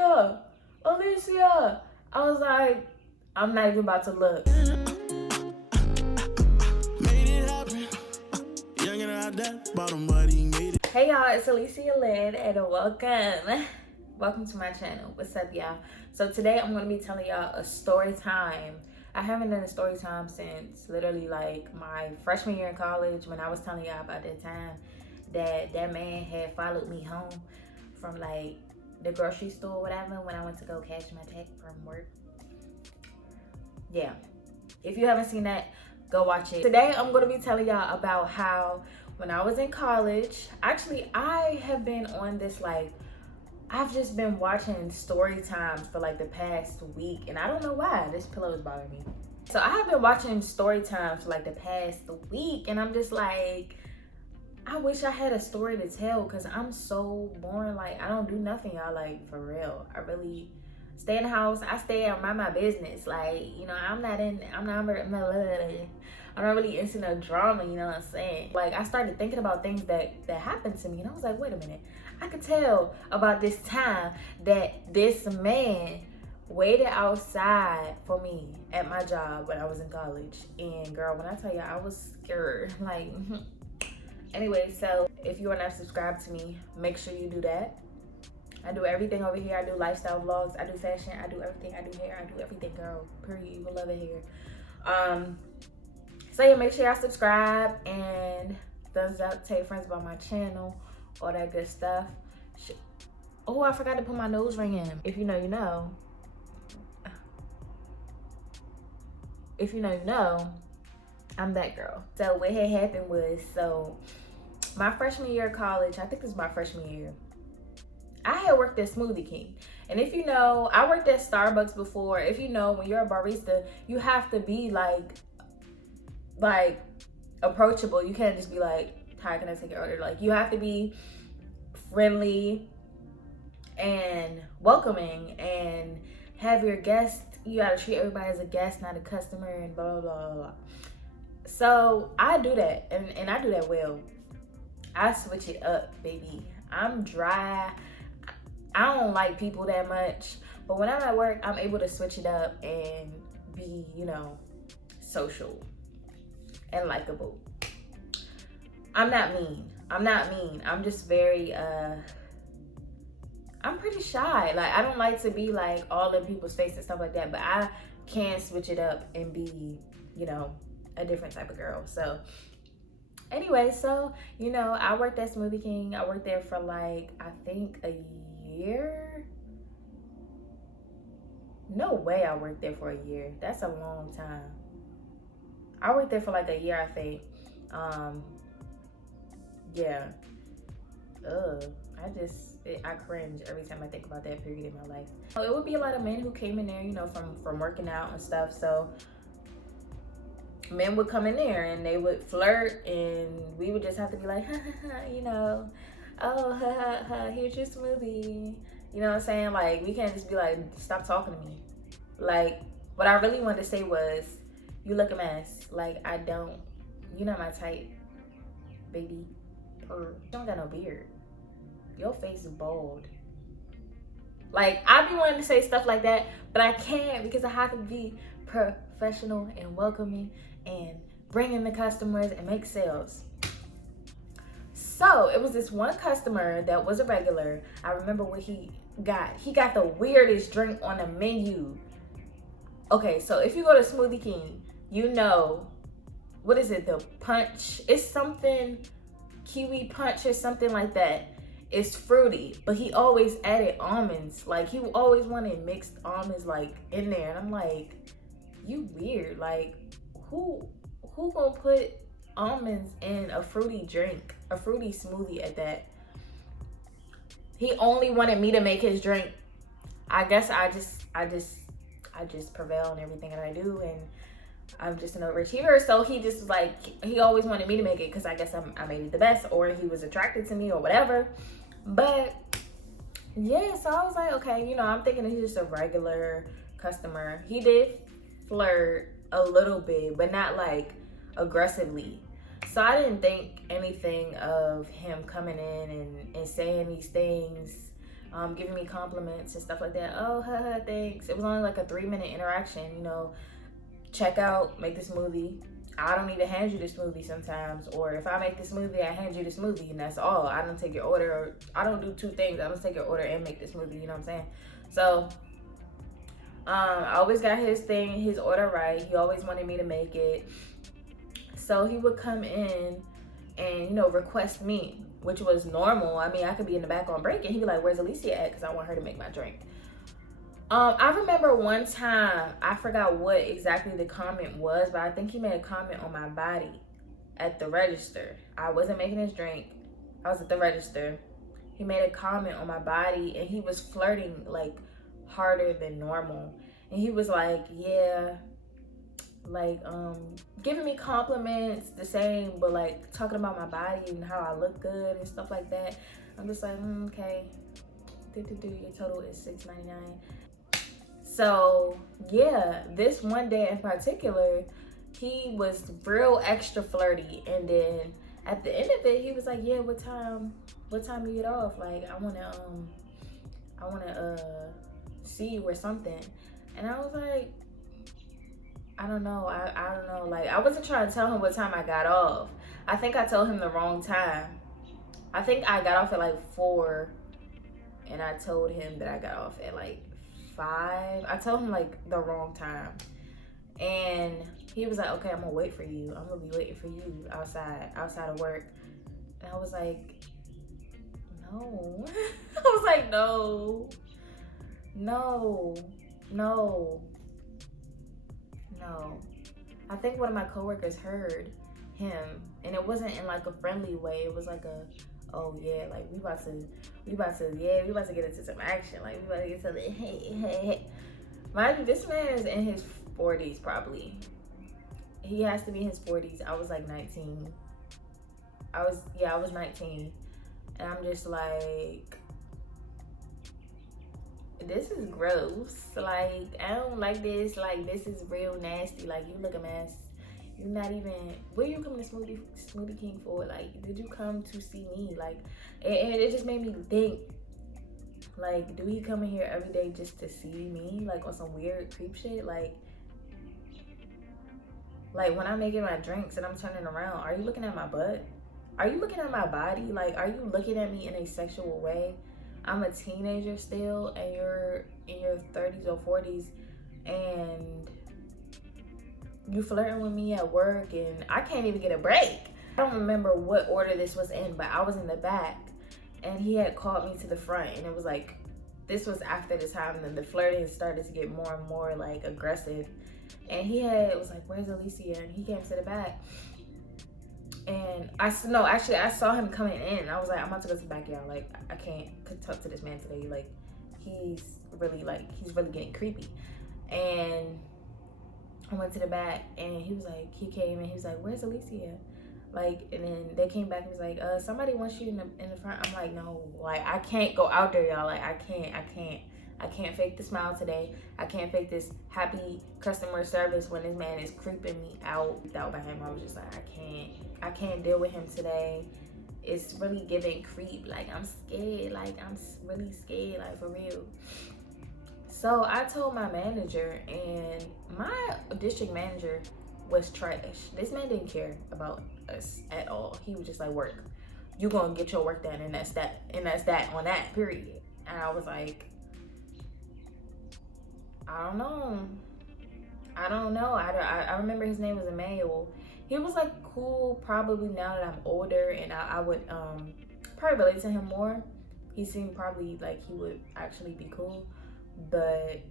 Alicia. I was like, I'm not even about to look. Hey y'all, it's Alicia Lynn and welcome to my channel. What's up, y'all? So today I'm going to be telling y'all a story time. I haven't done a story time since literally like my freshman year in college, when I was telling y'all about that time that man had followed me home from like the grocery store or whatever when I went to go catch my check from work. Yeah, if you haven't seen that, go watch it. Today I'm going to be telling y'all about how when I was in college, actually I have been on this like, I've just been watching story times for like the past week, and I don't know why this pillow is bothering me. So I have been watching story times for like the past week, and I'm just like, I wish I had a story to tell because I'm so boring. Like, I don't do nothing, y'all, like, for real. I really stay in the house. I stay and mind my business. Like, you know, I'm not really into no drama, you know what I'm saying? Like, I started thinking about things that happened to me, and I was like, wait a minute. I could tell about this time that this man waited outside for me at my job when I was in college. And girl, when I tell you, I was scared. Like, anyway, so if you are not subscribed to me, make sure you do that. I do everything over here. I do lifestyle vlogs. I do fashion. I do everything. I do hair. I do everything, girl. Period. You will love it here. So yeah, make sure y'all subscribe and thumbs up. Tell your friends about my channel. All that good stuff. Oh, I forgot to put my nose ring in. If you know, you know. If you know, you know. I'm that girl. So what had happened was, so my freshman year of college, I think this was my freshman year, I had worked at Smoothie King. And if you know, I worked at Starbucks before. If you know, when you're a barista, you have to be like approachable. You can't just be like, how can I take your order? Like, you have to be friendly and welcoming and have your guests, you gotta treat everybody as a guest, not a customer, and blah, blah, blah, blah. So I do that, and I do that well. I switch it up, baby. I'm dry. I don't like people that much, but when I'm at work, I'm able to switch it up and be, you know, social and likable. I'm not mean. I'm just very, I'm pretty shy. Like, I don't like to be like all in people's face and stuff like that, but I can switch it up and be, you know, a different type of girl. So anyway, so, you know, I worked at Smoothie King. I worked there for like, I think a year. No way I worked there for a year. That's a long time. I worked there for like a year, I think. Yeah. I cringe every time I think about that period in my life. So it would be a lot of men who came in there, you know, from working out and stuff. So men would come in there and they would flirt, and we would just have to be like, you know, oh, here's your smoothie. You know what I'm saying? Like, we can't just be like, stop talking to me. Like, what I really wanted to say was, you look a mess. Like, you're not my type, baby. You don't got no beard. Your face is bald. Like, I be wanting to say stuff like that, but I can't because I have to be professional and welcoming and bring in the customers and make sales. So it was this one customer that was a regular. I remember what he got. He got the weirdest drink on the menu. Okay, so if you go to Smoothie King, you know, what is it? The punch. It's something, kiwi punch or something like that. It's fruity, but he always added almonds. Like, he always wanted mixed almonds like in there. And I'm like, you weird. Like, who gonna put almonds in a fruity drink, a fruity smoothie at that? He only wanted me to make his drink. I guess I just prevail in everything that I do, and I'm just an overachiever. So he just like, he always wanted me to make it because I guess I made it the best, or he was attracted to me or whatever. But yeah, so I was like, okay, you know, I'm thinking he's just a regular customer. He did flirt a little bit, but not like aggressively. So I didn't think anything of him coming in and saying these things giving me compliments and stuff like that. Oh, haha, thanks. It was only like a 3-minute interaction, you know, check out, make the smoothie. I don't need to hand you the smoothie sometimes, or if I make the smoothie, I hand you the smoothie, and that's all. I don't take your order, or I don't do two things. I don't take your order and make the smoothie, you know what I'm saying? So, I always got his thing, his order right. He always wanted me to make it. So he would come in and, you know, request me, which was normal. I mean, I could be in the back on break and he'd be like, where's Alicia at? Because I want her to make my drink. I remember one time, I forgot what exactly the comment was, but I think he made a comment on my body at the register. I wasn't making his drink. I was at the register. He made a comment on my body and he was flirting like harder than normal. And he was like, yeah, like giving me compliments the same, but like talking about my body and how I look good and stuff like that. I'm just like, okay, your total is $6.99. So yeah, this one day in particular, he was real extra flirty, and then at the end of it, he was like, yeah, what time you get off? Like, I wanna see you or something. And I was like, I don't know. I don't know. Like, I wasn't trying to tell him what time I got off. I think I told him the wrong time. I think I got off at like 4, and I told him that I got off at like 5. I told him like the wrong time. And he was like, okay, I'm gonna wait for you. I'm gonna be waiting for you outside of work. And I was like, no. I was like, no. I think one of my coworkers heard him, and it wasn't in like a friendly way. It was like a, oh yeah, like we about to get into some action. Like we about to get to the hey. Mind you, this man is in his 40s probably. He has to be in his 40s. I was like 19. I was 19. And I'm just like, this is gross. Like, I don't like this. Like, this is real nasty. Like, you look a mess. You're not even, what are you coming to Smoothie King for? Like, did you come to see me? Like, it just made me think, like, do he come in here every day just to see me? Like, on some weird creep shit? Like when I'm making my drinks and I'm turning around, are you looking at my butt? Are you looking at my body? Like, are you looking at me in a sexual way? I'm a teenager still, and you're in your 30s or 40s, and you flirting with me at work, and I can't even get a break. I don't remember what order this was in, but I was in the back, and he had called me to the front, and it was like, this was after the time that the flirting started to get more and more like aggressive. And it was like, where's Alicia? And he came to the back. And I saw him coming in. I was like, I'm about to go to the backyard. Like, I can't talk to this man today. Like, he's really getting creepy. And I went to the back, and he came and he was like, where's Alicia? Like, and then they came back and was like, somebody wants you in the front. I'm like, no, like, I can't go out there, y'all. Like, I can't fake the smile today. I can't fake this happy customer service when this man is creeping me out. Without by him, I was just like, I can't deal with him today. It's really giving creep. Like, I'm scared. Like, I'm really scared, like, for real. So I told my manager, and my district manager was trash. This man didn't care about us at all. He was just like, work. You gonna get your work done, and that's that. And that's that on that, period. And I was like, I don't know. I remember his name was Emmanuel. He was like cool, probably now that I'm older, and I would probably relate to him more. He seemed probably like he would actually be cool, but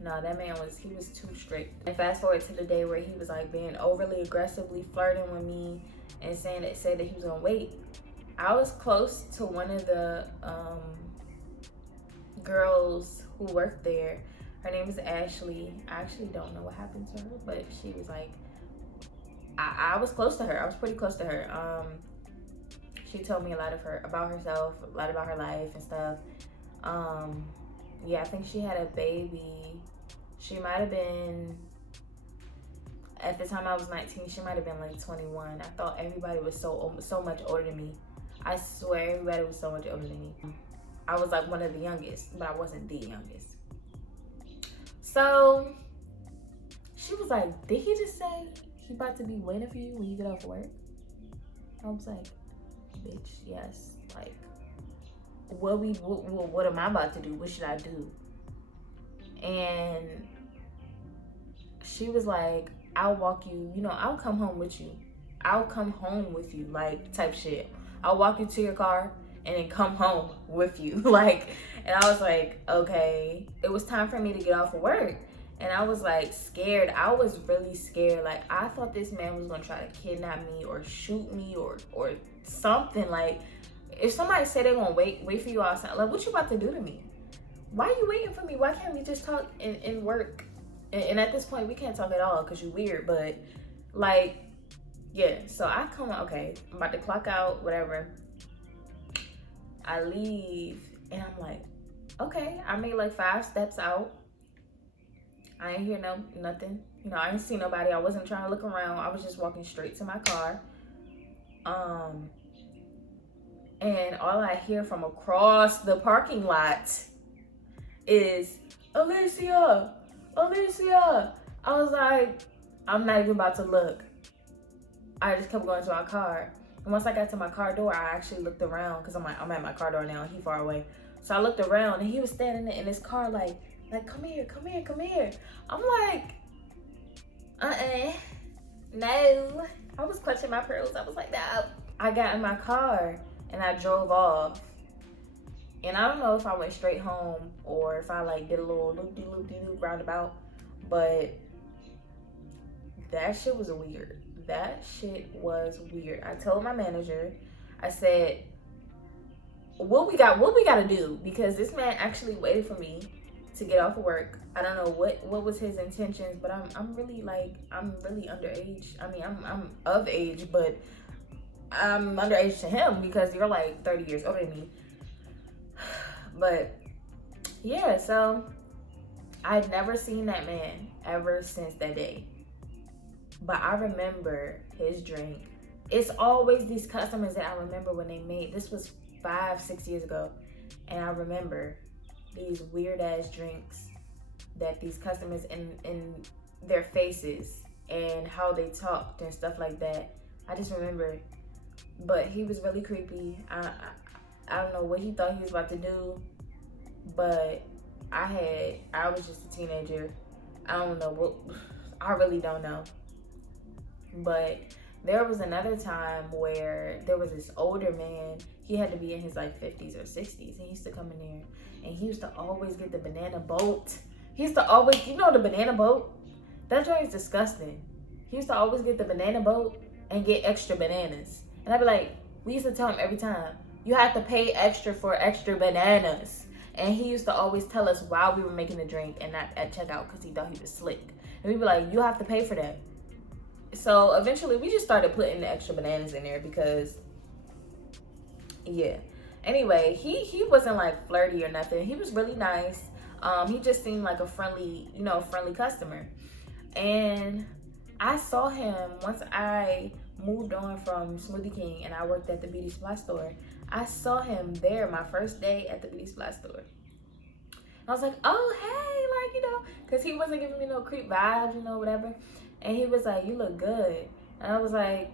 no, that man was too strict. And fast forward to the day where he was like being overly aggressively flirting with me and said that he was gonna wait. I was close to one of the girls who worked there. Her name is Ashley. I actually don't know what happened to her, but she was like, I was close to her. I was pretty close to her. She told me a lot about herself, a lot about her life and stuff. Yeah, I think she had a baby. She might have been, at the time I was 19, she might have been like 21. I thought everybody was so much older than me. I swear everybody was so much older than me. I was like one of the youngest, but I wasn't the youngest. So she was like, did he just say he about to be waiting for you when you get off work? I was like, bitch, yes. Like, what am I about to do? What should I do? And she was like, I'll walk you, I'll come home with you. I'll come home with you, like, type shit. I'll walk you to your car and then come home with you. Like, and I was like, okay. It was time for me to get off of work. And I was like scared. I was really scared. Like, I thought this man was gonna try to kidnap me or shoot me or something. Like, if somebody said they're gonna wait for you outside, like, what you about to do to me? Why are you waiting for me? Why can't we just talk and work? And at this point, we can't talk at all because you're weird. But, like, yeah. So I come, okay, I'm about to clock out, whatever. I leave, and I'm like, okay. I made like 5 steps out. I ain't hear nothing. I didn't see nobody. I wasn't trying to look around. I was just walking straight to my car. And all I hear from across the parking lot is, Alicia. I was like, I'm not even about to look. I just kept going to my car. And once I got to my car door, I actually looked around because I'm at my car door now. He far away. So I looked around and he was standing in his car like, come here. I'm like, no. I was clutching my pearls. I was like, no. I got in my car and I drove off. And I don't know if I went straight home or if I like did a little loop-de-loop roundabout, but that shit was weird. I told my manager, I said, what we got to do? Because this man actually waited for me to get off of work. I don't know what was his intentions, but I'm really underage. I mean, I'm of age, but I'm underage to him because you're like 30 years older than me. But yeah, so I'd never seen that man ever since that day. But I remember his drink. It's always these customers that I remember when they made. This was 5-6 years ago. And I remember these weird ass drinks that these customers in their faces and how they talked and stuff like that. I just remember. But he was really creepy. I don't know what he thought he was about to do, but I was just a teenager. I don't know I really don't know. But there was another time where there was this older man. He had to be in his like 50s or 60s. And he used to come in there and he used to always get the banana boat. He used to always, the banana boat? That joint is disgusting. He used to always get the banana boat and get extra bananas. And I'd be like, we used to tell him every time, you have to pay extra for extra bananas. And he used to always tell us while we were making the drink and not at checkout because he thought he was slick. And we'd be like, you have to pay for that. So eventually we just started putting the extra bananas in there because, yeah. Anyway, he wasn't like flirty or nothing. He was really nice. He just seemed like a friendly customer. And I saw him once I moved on from Smoothie King and I worked at the beauty supply store. I saw him there my first day at the beauty supply store. I was like, oh, hey, because he wasn't giving me no creep vibes, whatever. And he was like, you look good. And I was like,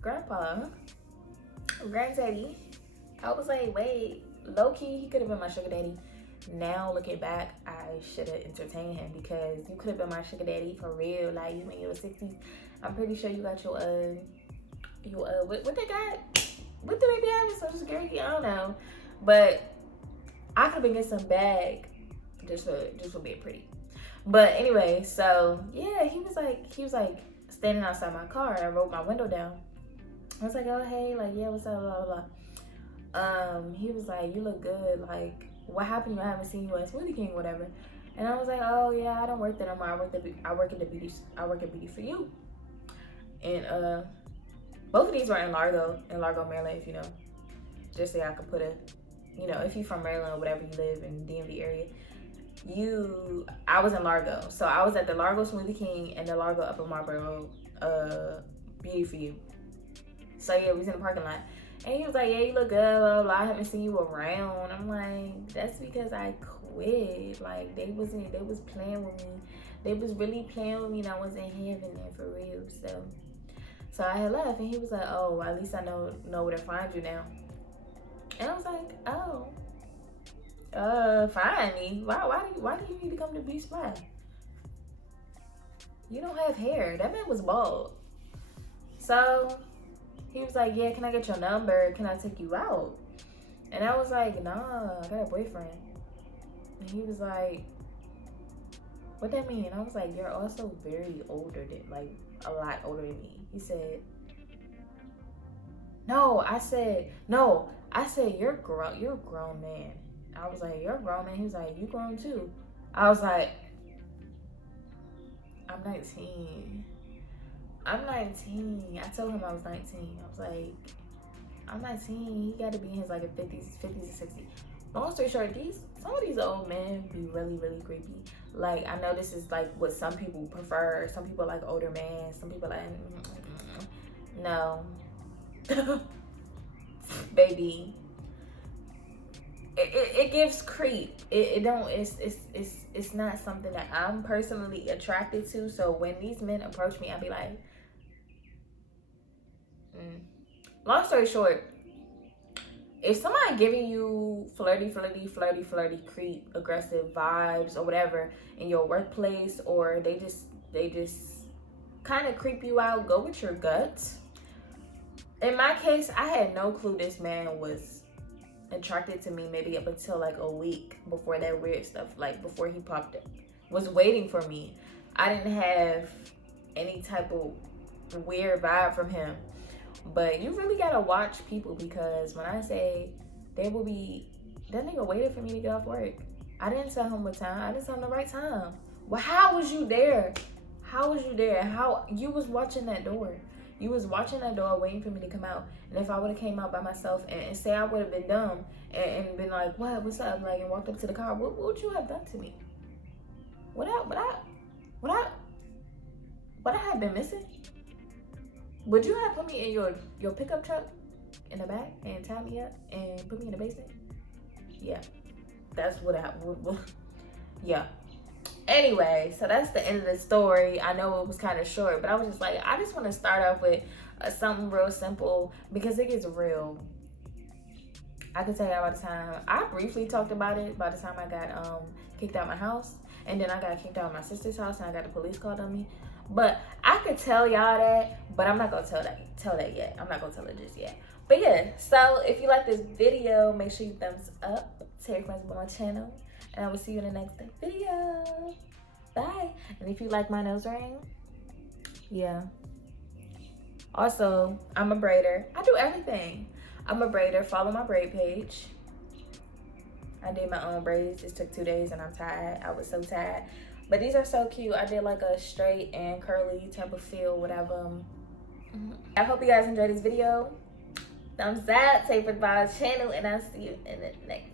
Grandpa, Granddaddy. I was like, wait, low-key, he could have been my sugar daddy. Now, looking back, I should have entertained him because you could have been my sugar daddy for real. Like, you in your 60s. I'm pretty sure you got your what they got? What do they be having? Social Security? I don't know. But I could have been getting some bag just for being pretty. But anyway, so yeah, he was like standing outside my car. I rolled my window down. I was like, oh hey, like yeah, what's up, blah blah blah. He was like, you look good. Like, what happened? I haven't seen you at Smoothie King, whatever. And I was like, oh yeah, I don't work there no more. I work at Beauty for You. And both of these were in Largo, Maryland, if you know. Just so I could put if you're from Maryland or whatever, you live in the DMV area. I was in Largo. So I was at the Largo Smoothie King and the Largo Upper Marlboro Beauty for You. So yeah, we was in the parking lot. And he was like, yeah, you look good, blah, blah, blah. I haven't seen you around. I'm like, that's because I quit. Like, they was playing with me. They was really playing with me, and I wasn't having it for real. So I had left, and he was like, oh, at least I know where to find you now. And I was like, oh, find me? Why do you need to come to B-Spy? You don't have hair. That man was bald. So he was like, yeah, can I get your number? Can I take you out? And I was like, nah, I got a boyfriend. And he was like, what that mean? And I was like, you're also very older than, like, a lot older than me. He said, no. I said, you're a grown man. I was like, you're a grown man. He was like, you grown too. I was like, I'm 19. I told him I was 19. I was like, I'm 19. He got to be in his like 50s or 60s. Long story short, some of these old men be really, really creepy. Like, I know this is like what some people prefer. Some people like older men. Some people like, no. Baby. It gives creep. It's not something that I'm personally attracted to. So when these men approach me, I'll be like, Long story short, if somebody giving you flirty, creep, aggressive vibes or whatever in your workplace, or they just kind of creep you out, go with your guts. In my case, I had no clue this man was attracted to me maybe up until like a week before that weird stuff, like before he popped up, was waiting for me. I didn't have any type of weird vibe from him. But you really gotta watch people, because when I say that nigga waited for me to get off work. I didn't tell him what time. I didn't tell him the right time. Well, how was you there? How you was watching that door? You was watching that door waiting for me to come out. And if I would have came out by myself and say I would have been dumb and been like, what's up? Like, and walked up to the car, what would you have done to me? What I have been missing? Would you have put me in your pickup truck in the back and tie me up and put me in the basement? Yeah, that's what I would. Yeah. Anyway, so that's the end of the story. I know it was kind of short, but I was just like, I just want to start off with something real simple, because it gets real. I can tell y'all by the time I briefly talked about it, by the time I got kicked out of my house, and then I got kicked out of my sister's house, and I got the police called on me. But I could tell y'all that, but I'm not gonna tell that yet. I'm not gonna tell it just yet. But yeah, so if you like this video, make sure you thumbs up, Terry Clemens on my channel, and I will see you in the next video. Bye. And if you like my nose ring, yeah. Also, I'm a braider. I do everything. I'm a braider. Follow my braid page. I did my own braids. It took 2 days and I'm tired. I was so tired. But these are so cute. I did like a straight and curly type of feel, whatever. I hope you guys enjoyed this video. Thumbs up, Tapered Vibes channel, and I'll see you in the next